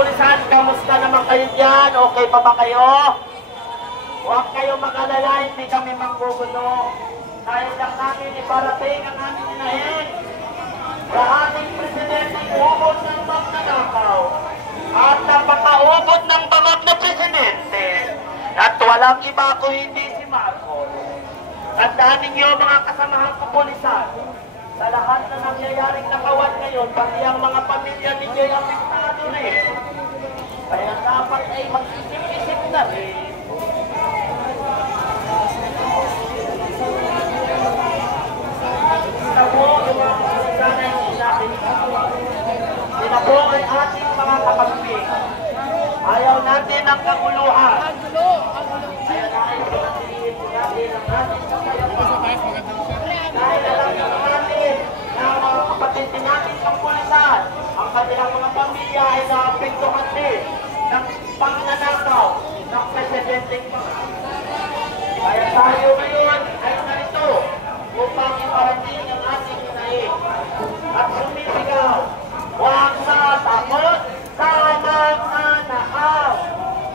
kapulisan, kamusta naman kayo dyan? Okay pa ba kayo? Huwag kayong mag-alala, hindi kami manggugulo. Dahil lang namin iparating ang aming inahin. Sa ating presidente, ubod ng magnanakaw. At napakaubod ng bangag na presidente. At walang iba kung hindi si Marcos. Tandaan ninyo mga kasamahang kapulisan, sa lahat na nangyayaring nakawan ngayon, pati ang mga pamilya ninyo ay apektado rin. Kaya dapat ay mag-isip-isip na rin. Ito po yung mga kapulisan na hindi natin. Ito po ay ating mga kapatid. Ayaw natin ang kaguluhan. Kaya natin ang ating kapayapaan. Dahil alam natin na mga kapatid natin ang pulisan, ang kanilang mga pamilya ay naapektuhan din ng pangnanakaw ng presidenteng mga. Kaya tayo ngayon ay narito upang iparating ang ating inahin at sumisigaw, huwag matakot sa magnanakaw,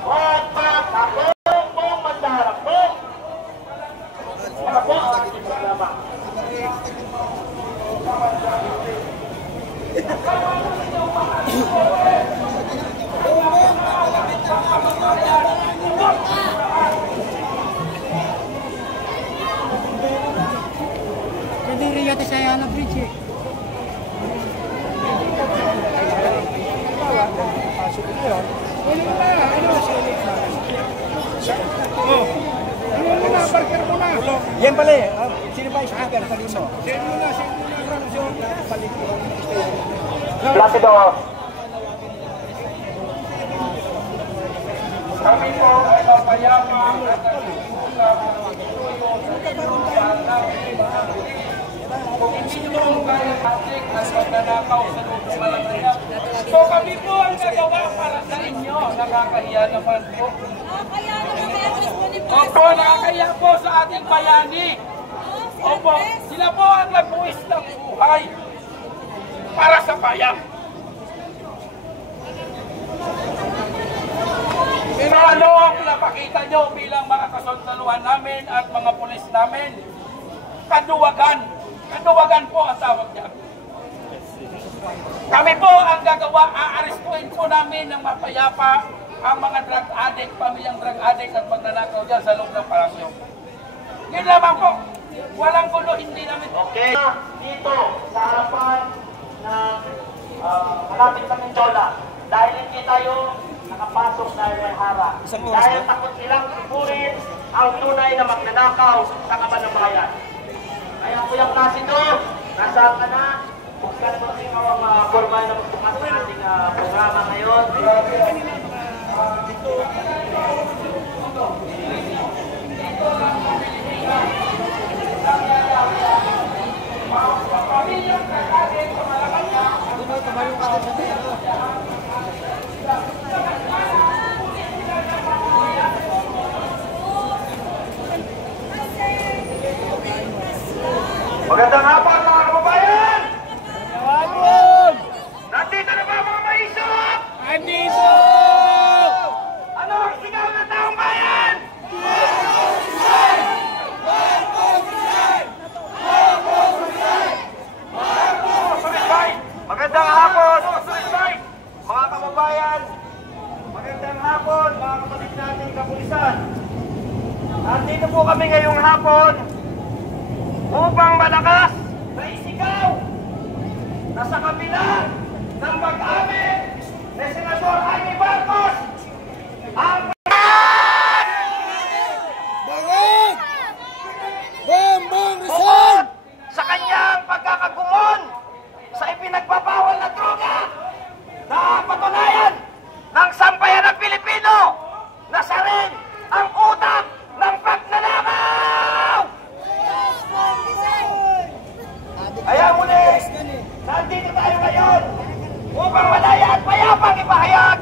huwag matakot mong mandarap mo. Ano po ang ating programa? Jadi riya saya na bridge. Yan pala eh. Sino ba yung speaker sa dito? Sino na. Placido. Kami po ay mapayama at nag-uusap kung hindi nyo kaya hatik at magnanakaw sa loob ng Malacanang. So kami po ang gagawa para sa inyo. Nakakahiya naman po. Opo, nakakahiya po sa ating bayani. Opo, sila po ang nagbuwis ng buhay para sa bayan. Pero ano ang pinapakita nyo bilang mga kasundaluhan namin at mga pulis namin? Kaduwagan. Kaduwagan po ang tawag niya. Kami po ang gagawa, aarestuin po namin ng mapayapa ang mga drug addict, pamilyang drug addict at magnanakaw dyan sa loob ng palasyo. Yun lamang po. Walang gulo, hindi namin. Okay. Dito, sa harapan ng malapit sa Mendola, dahil hindi tayo nakapasok dahil may hara. Dahil takot silang ipurin ang tunay na magnanakaw sa kabanamayan. Kaya Kuya Placido, nasaan ka na? Buksan mo rin ang mga formal na magbukas sa ating programa ngayon. Magandang hapon mga kababayan! Nandito na ba mga maisok? Andito! Ano ang sigaw ng taong bayan? Magandang hapon! Mga kababayan! Magandang hapon mga kapatid nating kapulisan! Nandito po kami ngayong hapon upang malakas na isigaw na sa kabila ng pag-amin ni Senador Jaime Marcos ang Bangag! Bombong Rizal! sa kanyang pagkakagumon sa ipinagbabawal na droga na patunayan ng sambayan ng Pilipino na siya rin ang utak ng pagnanakaw! Kaya muli, nandito tayo ngayon upang malaya at payapang ipahayag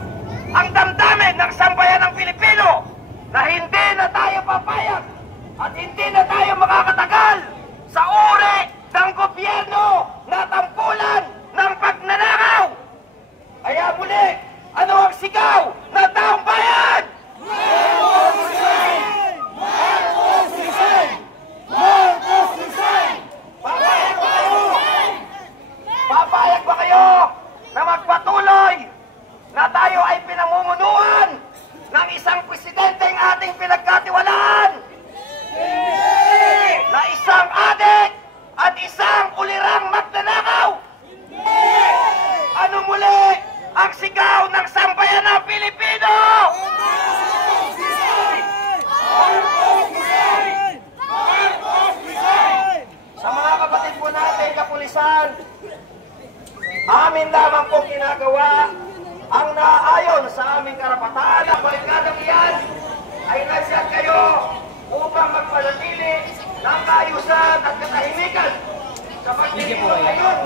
ang damdamin ng sambayan ng Pilipino na hindi na tayo papayag at hindi na tayo makakatagal sa uri ng gobyerno na tampulan ng pagnanakaw. Kaya muli, ano ang Amin lamang pong ginagawa ang naaayon sa aming karapatan. Ang barikadang iyan ay nandyan kayo upang magpanatili ng kaayusan at katahimikan sa pagtitilo ngayon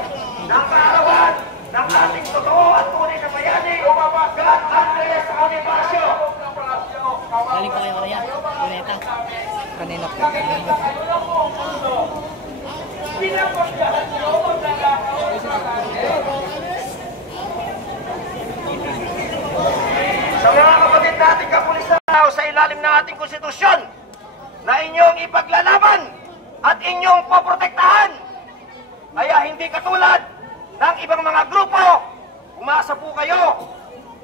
ng kaarawan ng ating totoo at tunay na bayani, God Andres Bonifacio. Galing pa kayo kaya, Luneta. Kanina po. Sa mga kapatid nating kapulisan sa ilalim ng ating konstitusyon na inyong ipaglalaban at inyong poprotektahan. Kaya hindi katulad ng ibang mga grupo, umasa po kayo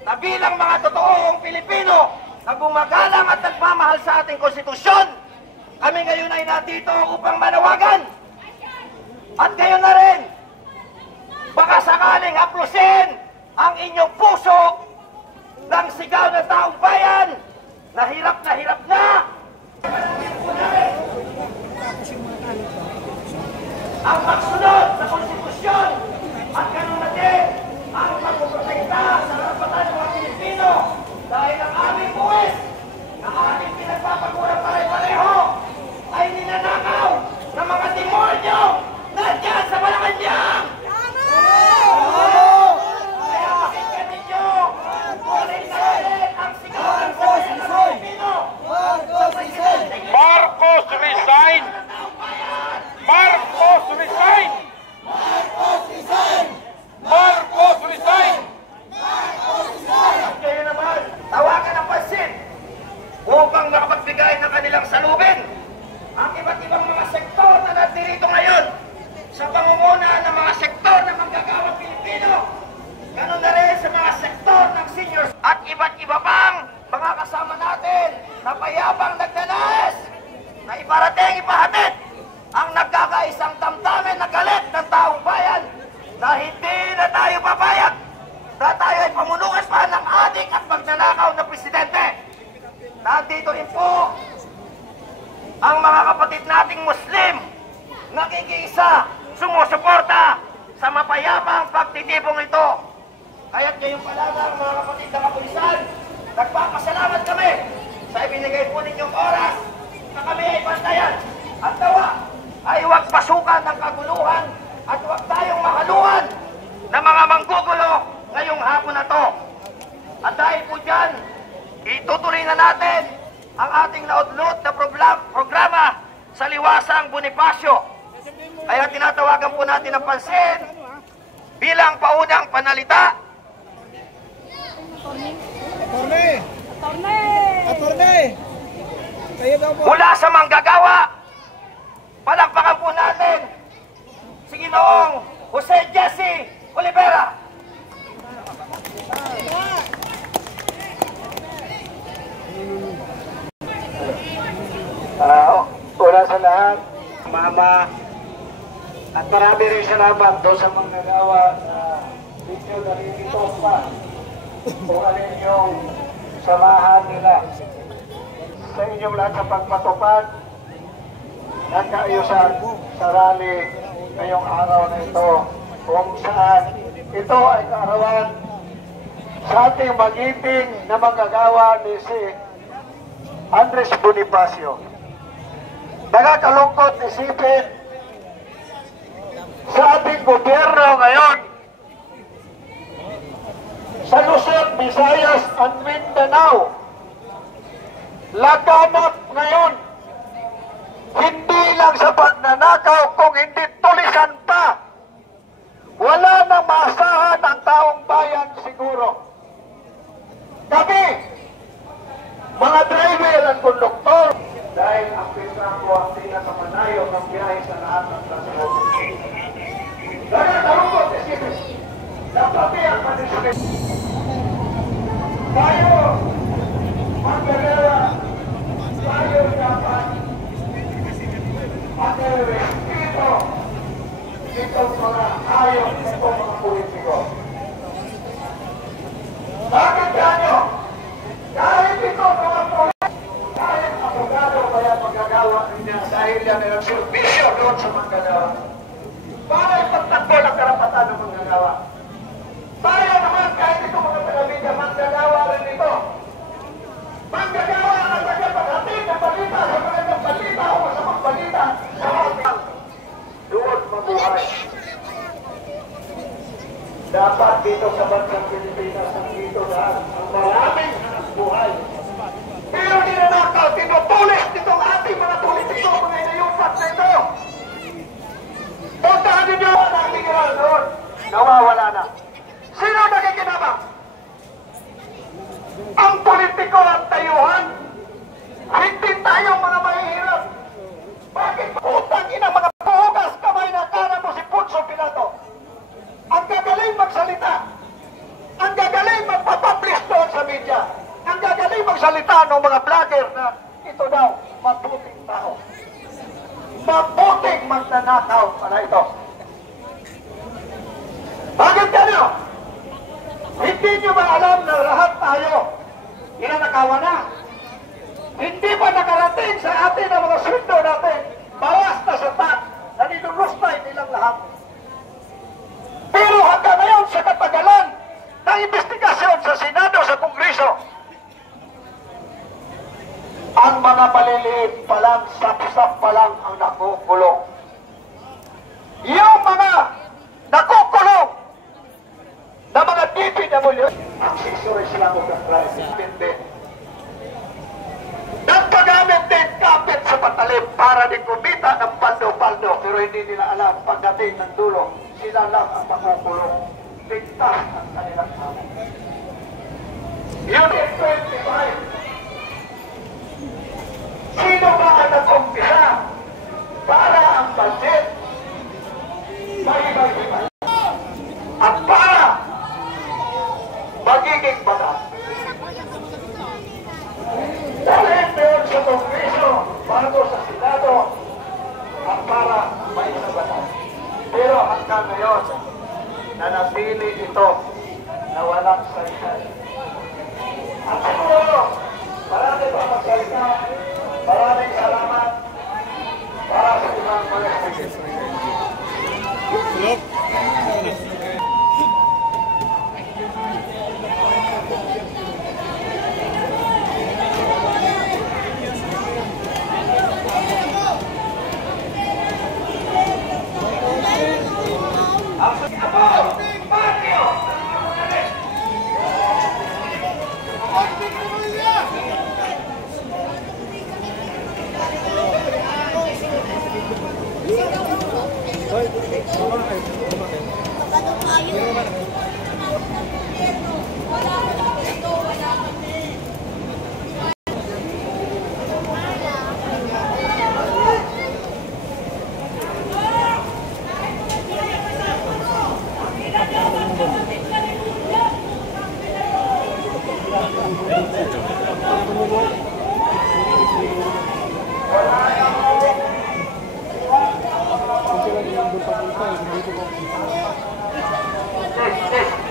na bilang mga totoong Pilipino na gumagalang at nagmamahal sa ating konstitusyon, kami ngayon ay nandito upang manawagan. At ngayon na rin, baka sakaling haplusin ang inyong puso ng sigaw ng taong bayan na hirap na ang magsunod sa konstitusyon at ganun na din ang pagpoprotekta sa karapatan ng mga Pilipino dahil ang aming buwis na aming pinagpapagulang pare-pareho ay ninanakaw ng mga demonyo nandiyan sa Malacanang! Kaya pakinggan ninyo ulit ang sigaw ng Pilipino sa Presidente Marcos resign! Marcos resign! Marcos resign! Marcos resign! Kayo naman, tawagan ng pansin upang makapagbigay ng kanilang salubin ang iba't ibang mga sektor na natirito ngayon sa pangunguna ng mga sektor ng manggagawang Pilipino, ganun na rin sa mga sektor ng seniors at iba't iba pang mga kasama natin na payapang nagnanais na ipahatid ang nagkakaisang damdamin na galit ng taong bayan na hindi na tayo papayag na tayo ay pamunukas pa ng adik at magnanakaw na presidente. Nandito rin po ang mga kapatid nating Muslim nakikiisa, sumusuporta sa mapayapang pagtitipong ito. Kaya't ngayon pala ng mga kapatid na kapulisan, nagpapasalamat kami sa ibinigay po ninyong oras na kami ay bantayan at tawa ay huwag pasukan ng kaguluhan at huwag tayong mahaluan ng mga manggugulo ngayong hapon na to. At dahil po dyan, itutuloy na natin ang ating naudlot na programa sa Liwasang Bonifacio. Kaya tinatawagan po natin ang pansin bilang paunang panalita. Attorney! Kayo daw po. Mula sa manggagawa, palakpakan po natin si Ginoong Jose Jesse Olivera. Una sa lahat, Mama, at marami rin salamat doon sa manggagawa na video na rinito pa kung alin yung samahan nila sa inyong lahat sa pagpatupad ng kaayusan sa rally ngayong araw na ito kung saan ito ay kaarawan sa ating magiting na manggagawa ni si Andres Bonifacio. Nakakalungkot isipin sa ating gobyerno ngayon sa Luzon, Visayas at Mindanao, laganap ngayon hindi lang sa pagnanakaw kung hindi tulisan pa. Wala na maasahan ang taong bayan siguro. Kami, mga driver at konduktor, dahil ang pinako ang pinakamanayo ng biyahe sa lahat ng transporte. Dahil narungkot isipin, dapat ang manisipin. Tayo, magdalera, tayo dapat mag-respeto itong mga ayaw itong mga politiko. Bakit ganyo? Kahit ito mga politiko, kahit abogado kaya magagawa niya dahil yan ay nagsurpisyo doon sa manggagawa. Para ipagtanggol ang dapat dito sa bansang Pilipinas ang dito lahat ang maraming hanap buhay. Pero ninanakaw, tinutulis nitong ating mga politiko, mga inayupat na ito. Puntahan ninyo ang ating iral doon. Nawawala na. Sino nakikinabang? Ang politiko at tayuhan. Hindi tayong mga mahihirap. Bakit? Utang ina mga puhugas kamay na cara mo si Poncio Pilato. Ang gagaling magsalita. Ang gagaling magpapublish doon sa media. Ang gagaling magsalita ng mga vlogger na ito daw, mabuting tao. Mabuting magnanakaw para ito. Bakit ganyo? Hindi nyo ba alam na lahat tayo inanakawan na? Hindi ba nakarating sa atin ang mga sweldo natin? Bawas na sa tax na ninulustay nilang lahat. Pero hanggang ngayon sa katagalan ng investigasyon sa Senado, sa Kongreso, ang mga maliliit pa lang, sap-sap pa lang ang nakukulong. Yung mga nakukulong na mga DPW, ang sisuri sila mo hindi. Nagpagamit din kapit sa patalim para din kumita ng paldo-paldo, pero hindi nila alam pagdating ng dulo, sila lang ang makukulong. Ligtas ang kanilang amin. Unit 25. Sino ba ang nag-umpisa para ang budget mahibay-hibay? At para magiging batas. Dahil doon sa Kongreso, bago sa Senado, at para may batas. Pero hanggang ngayon, nanatili ito na walang salita. At siguro, marami pa magsalita. Maraming salamat para sa ibang mga Yes.